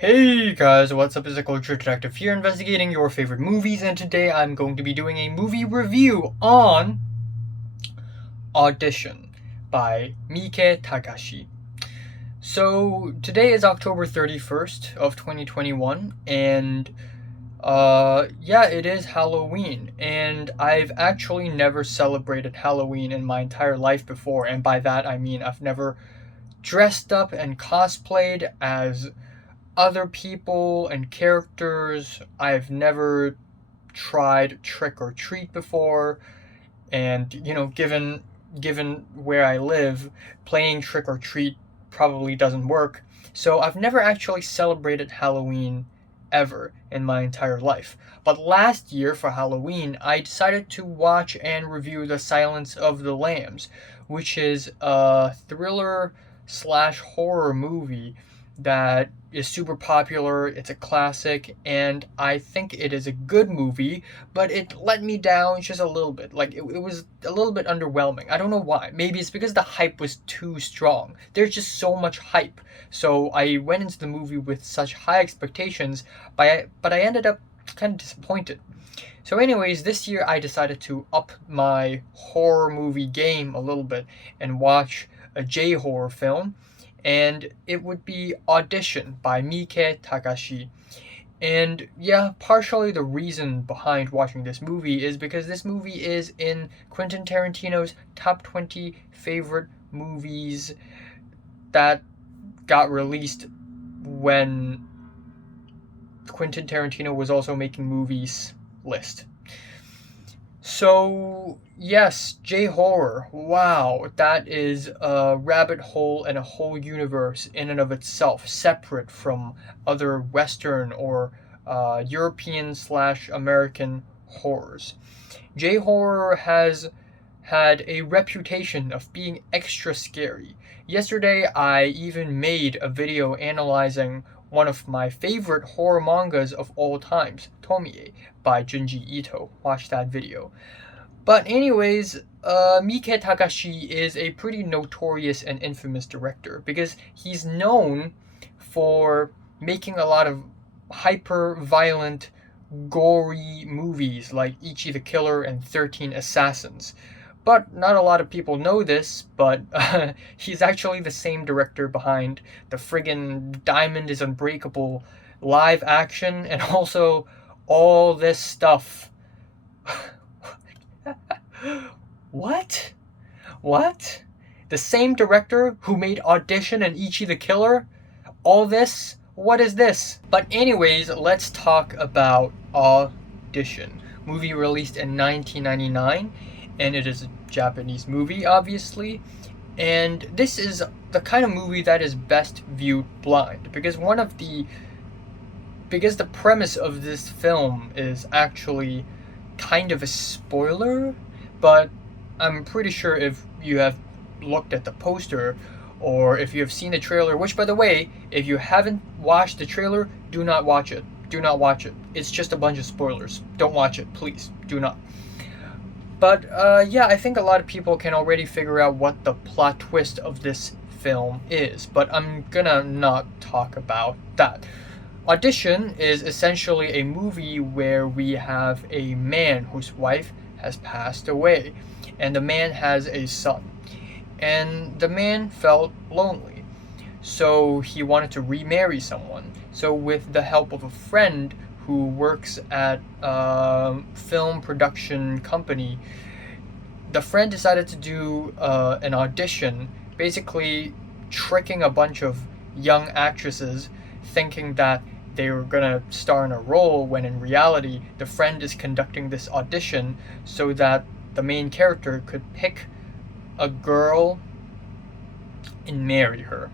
Hey guys, what's up? It's a Culture Detective here investigating your favorite movies, and today I'm going to be doing a movie review on Audition by Miike Takashi. So today is October 31st of 2021, and yeah, it is Halloween, and I've actually never celebrated Halloween in my entire life before, and by that I mean I've never dressed up and cosplayed as other people and characters. I've never tried trick or treat before, and given where I live, playing trick or treat probably doesn't work. So I've never actually celebrated Halloween ever in my entire life. But last year for Halloween, I decided to watch and review The Silence of the Lambs, which is a thriller slash horror movie that is super popular. It's a classic, and I think it is a good movie, but it let me down just a little bit. Like, it was a little bit underwhelming. I don't know why. Maybe it's because the hype was too strong. There's just so much hype. So I went into the movie with such high expectations, but I ended up kind of disappointed. So, anyways, this year I decided to up my horror movie game a little bit and watch a J horror film, and it would be Audition by Miike Takashi. And yeah, partially the reason behind watching this movie is because this movie is in Quentin Tarantino's top 20 favorite movies that got released when Quentin Tarantino was also making movies list. So, yes, J horror. Wow, that is a rabbit hole and a whole universe in and of itself, separate from other Western or European slash American horrors. J horror has had a reputation of being extra scary. Yesterday, I even made a video analyzing one of my favorite horror mangas of all times, Tomie, by Junji Ito. Watch that video. But anyways, Miike Takashi is a pretty notorious and infamous director because he's known for making a lot of hyper violent, gory movies like Ichi the Killer and 13 Assassins. But not a lot of people know this, but he's actually the same director behind the friggin' Diamond is Unbreakable live action and also all this stuff. What? What? The same director who made Audition and Ichi the Killer? All this? What is this? But anyways, let's talk about Audition. Movie released in 1999, and it is a Japanese movie, obviously. And this is the kind of movie that is best viewed blind, because the premise of this film is actually kind of a spoiler, but I'm pretty sure if you have looked at the poster or if you have seen the trailer, which by the way, if you haven't watched the trailer, do not watch it. Do not watch it. It's just a bunch of spoilers. Don't watch it, please. Do not. But yeah, I think a lot of people can already figure out what the plot twist of this film is, but I'm gonna not talk about that. Audition is essentially a movie where we have a man whose wife has passed away, and the man has a son. And the man felt lonely, so he wanted to remarry someone. So, with the help of a friend who works at a film production company, the friend decided to do an audition, basically tricking a bunch of young actresses thinking that they were gonna star in a role when in reality the friend is conducting this audition so that the main character could pick a girl and marry her.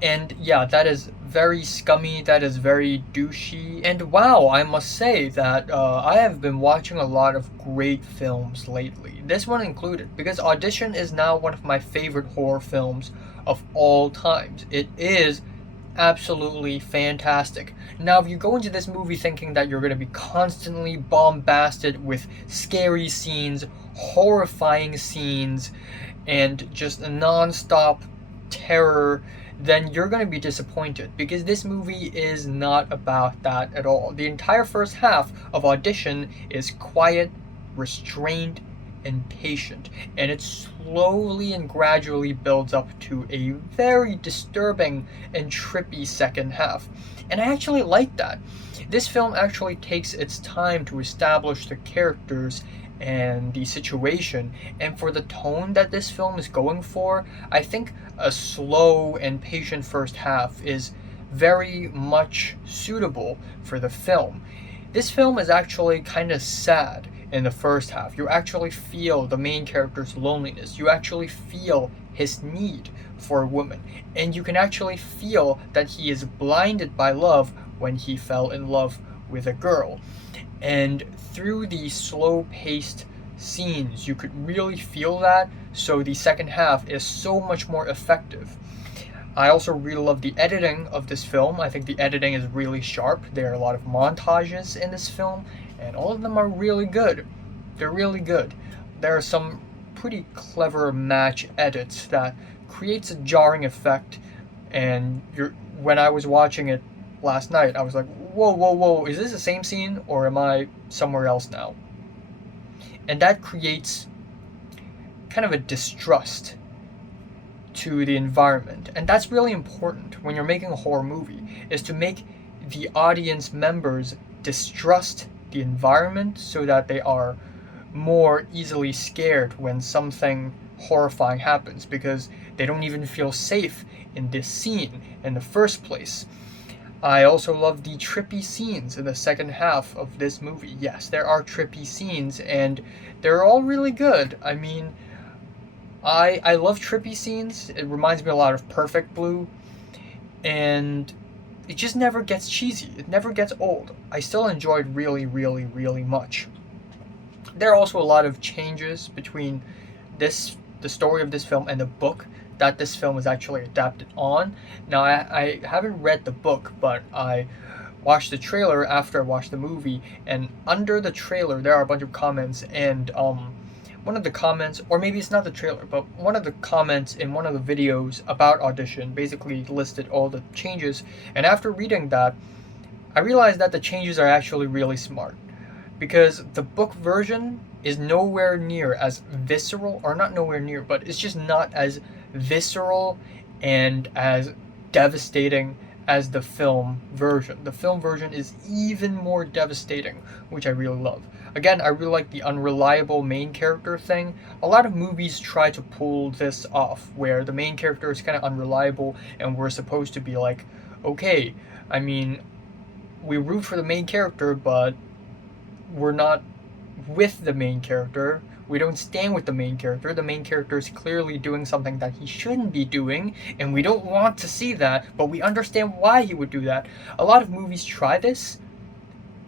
And yeah, that is very scummy, that is very douchey. And wow, I must say that I have been watching a lot of great films lately, this one included, because Audition is now one of my favorite horror films of all times. It is absolutely fantastic. Now, if you go into this movie thinking that you're going to be constantly bombasted with scary scenes, horrifying scenes, and just a non stop terror, then you're going to be disappointed, because this movie is not about that at all. The entire first half of Audition is quiet, restrained, and patient, and it slowly and gradually builds up to a very disturbing and trippy second half. And I actually like that. This film actually takes its time to establish the characters and the situation, and for the tone that this film is going for, I think a slow and patient first half is very much suitable for the film. This film is actually kind of sad in the first half. You actually feel the main character's loneliness. You actually feel his need for a woman. And you can actually feel that he is blinded by love when he fell in love with a girl. And through the slow-paced scenes, you could really feel that, so the second half is so much more effective. I also really love the editing of this film. I think the editing is really sharp. There are a lot of montages in this film, and all of them are really good. They're really good. There are some pretty clever match edits that creates a jarring effect, and when I was watching it last night, I was like, whoa, is this the same scene, or am I somewhere else now? And that creates kind of a distrust to the environment. And that's really important when you're making a horror movie, is to make the audience members distrust the environment so that they are more easily scared when something horrifying happens, because they don't even feel safe in this scene in the first place. I also love the trippy scenes in the second half of this movie. Yes, there are trippy scenes, and they're all really good. I mean, I love trippy scenes. It reminds me a lot of Perfect Blue, and it just never gets cheesy. It never gets old. I still enjoyed really, really, really much. There are also a lot of changes between the story of this film and the book that this film is actually adapted on. Now, I haven't read the book, but I watched the trailer after I watched the movie, and under the trailer there are a bunch of comments, and one of the comments, or maybe it's not the trailer, but one of the comments in one of the videos about Audition basically listed all the changes, and after reading that, I realized that the changes are actually really smart, because the book version is nowhere near as visceral, or not nowhere near, but it's just not as visceral and as devastating as the film version. The film version is even more devastating, which I really love. Again, I really like the unreliable main character thing. A lot of movies try to pull this off, where the main character is kind of unreliable, and we're supposed to be like, okay, I mean, we root for the main character, but we're not with the main character. We don't stand with the main character. The main character is clearly doing something that he shouldn't be doing, and we don't want to see that, but we understand why he would do that. A lot of movies try this,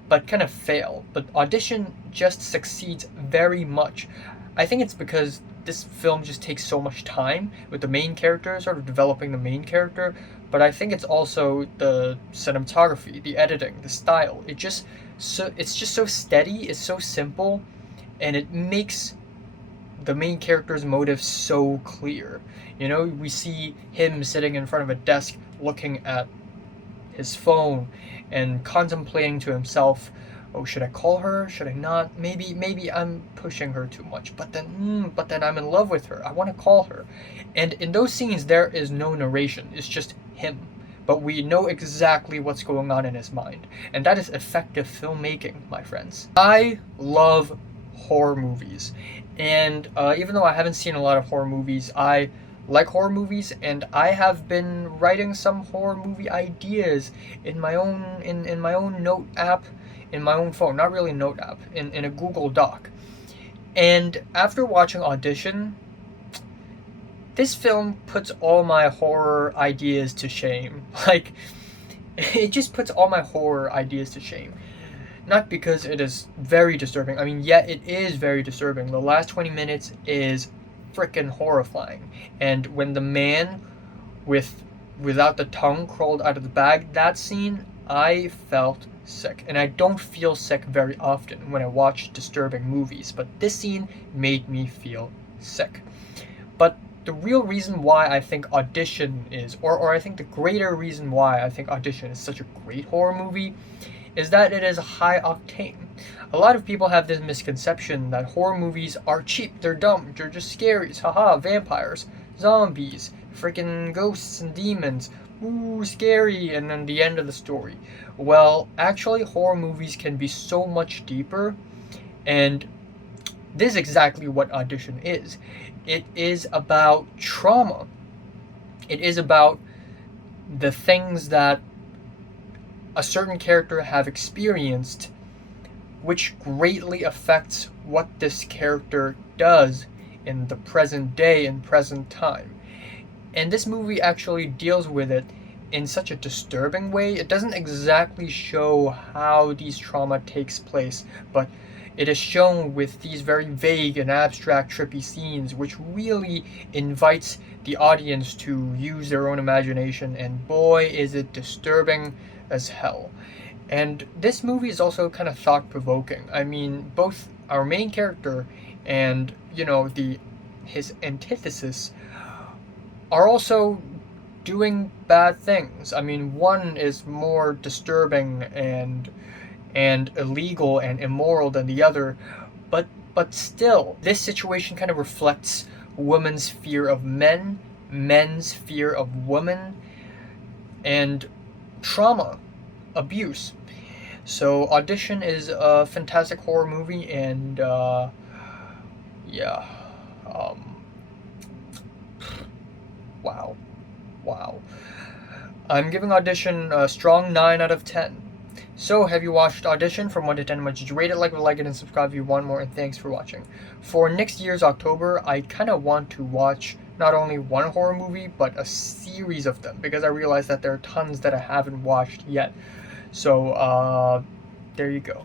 but kind of fail. But Audition just succeeds very much. I think it's because this film just takes so much time with the main character, sort of developing the main character, but I think it's also the cinematography, the editing, the style. It's just so steady, it's so simple, and it makes the main character's motive so clear. You know, we see him sitting in front of a desk looking at his phone and contemplating to himself, oh, should I call her? Should I not? Maybe I'm pushing her too much. But then I'm in love with her. I want to call her. And in those scenes, there is no narration. It's just him. But we know exactly what's going on in his mind. And that is effective filmmaking, my friends. I love horror movies. And even though I haven't seen a lot of horror movies, I like horror movies, and I have been writing some horror movie ideas in my own in my own note app, in my own phone, not really a note app, in a Google Doc. And after watching Audition, this film puts all my horror ideas to shame. Like, it just puts all my horror ideas to shame. Not because it is very disturbing. I mean, yeah, it is very disturbing. The last 20 minutes is freaking horrifying. And when the man without the tongue crawled out of the bag, that scene, I felt sick. And I don't feel sick very often when I watch disturbing movies, but this scene made me feel sick. But the real reason why I think Audition is, or I think the greater reason why I think Audition is such a great horror movie, is that it is high octane. A lot of people have this misconception that horror movies are cheap, they're dumb, they're just scaries, haha, vampires, zombies, freaking ghosts and demons, ooh, scary, and then the end of the story. Well, actually, horror movies can be so much deeper, and this is exactly what Audition is. It is about trauma. It is about the things that a certain character have experienced, which greatly affects what this character does in the present day and present time. And this movie actually deals with it in such a disturbing way. It doesn't exactly show how these trauma takes place, but it is shown with these very vague and abstract trippy scenes, which really invites the audience to use their own imagination, and boy is it disturbing as hell. And this movie is also kind of thought-provoking. I mean, both our main character and, the his antithesis are also doing bad things. I mean, one is more disturbing and illegal and immoral than the other, but still, this situation kind of reflects women's fear of men, men's fear of women, and trauma, abuse. So Audition is a fantastic horror movie, and yeah, um, wow, wow. I'm giving Audition a strong 9 out of 10. So, have you watched Audition? From 1 to 10, much did you rate it? Like it, and subscribe if you want more, and thanks for watching. For next year's October, I kind of want to watch not only one horror movie, but a series of them, because I realize that there are tons that I haven't watched yet. So, there you go.